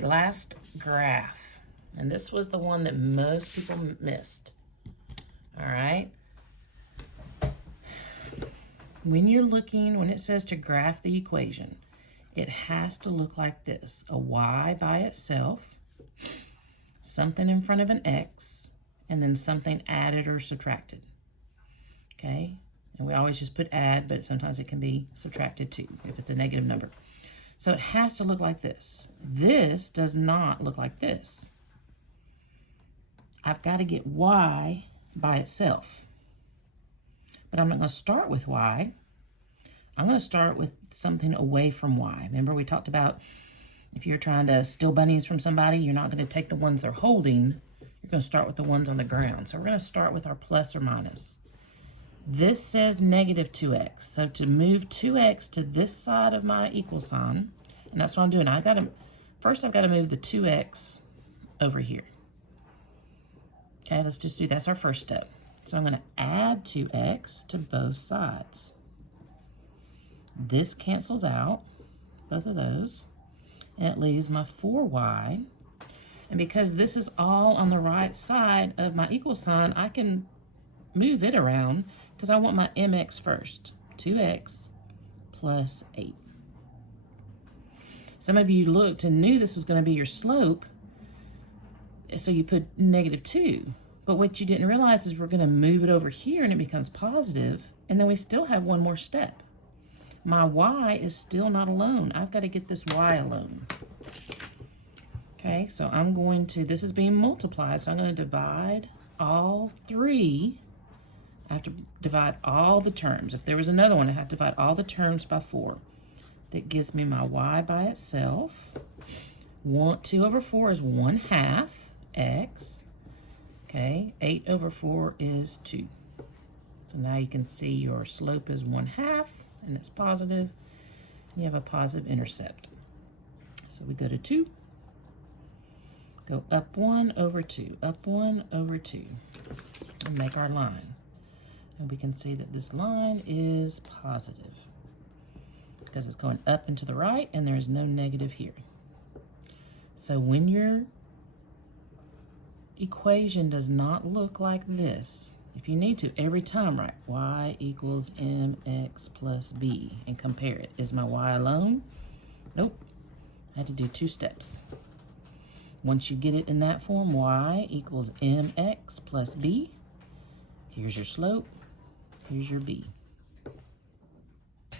right, last graph. And this was the one that most people missed. All right. When it says to graph the equation, it has to look like this. A y by itself, something in front of an x, and then something added or subtracted. Okay? And we always just put add, but sometimes it can be subtracted too, if it's a negative number. So it has to look like this. This does not look like this. I've got to get y by itself. But I'm not going to start with y. I'm going to start with something away from y. Remember we talked about if you're trying to steal bunnies from somebody, you're not going to take the ones they're holding. You're going to start with the ones on the ground. So we're going to start with our plus or minus. This says negative 2x. So to move 2x to this side of my equal sign, and that's what I'm doing. First I've got to move the 2x over here. Okay, let's just do, that's our first step. So I'm going to add 2x to both sides. This cancels out, both of those, and it leaves my 4y. And because this is all on the right side of my equal sign, I can move it around because I want my mx first. 2x plus 8. Some of you looked and knew this was going to be your slope, so you put negative 2. But what you didn't realize is we're going to move it over here and it becomes positive, and then we still have one more step. My y is still not alone. I've got to get this y alone. Okay, so I'm going to, this is being multiplied, so I'm going to divide all 3. I have to divide all the terms. If there was another one, I have to divide all the terms by 4. That gives me my y by itself. 2 over 4 is 1/2 x. Okay, 8 over 4 is 2. So now you can see your slope is 1/2, and it's positive. You have a positive intercept. So we go to 2. Go up 1 over 2, up 1 over 2, and make our line. And we can see that this line is positive because it's going up and to the right, and there's no negative here. So when your equation does not look like this, if you need to, every time write y equals mx plus b and compare it. Is my y alone? Nope. I had to do 2 steps. Once you get it in that form, y equals mx plus b. Here's your slope. Here's your b.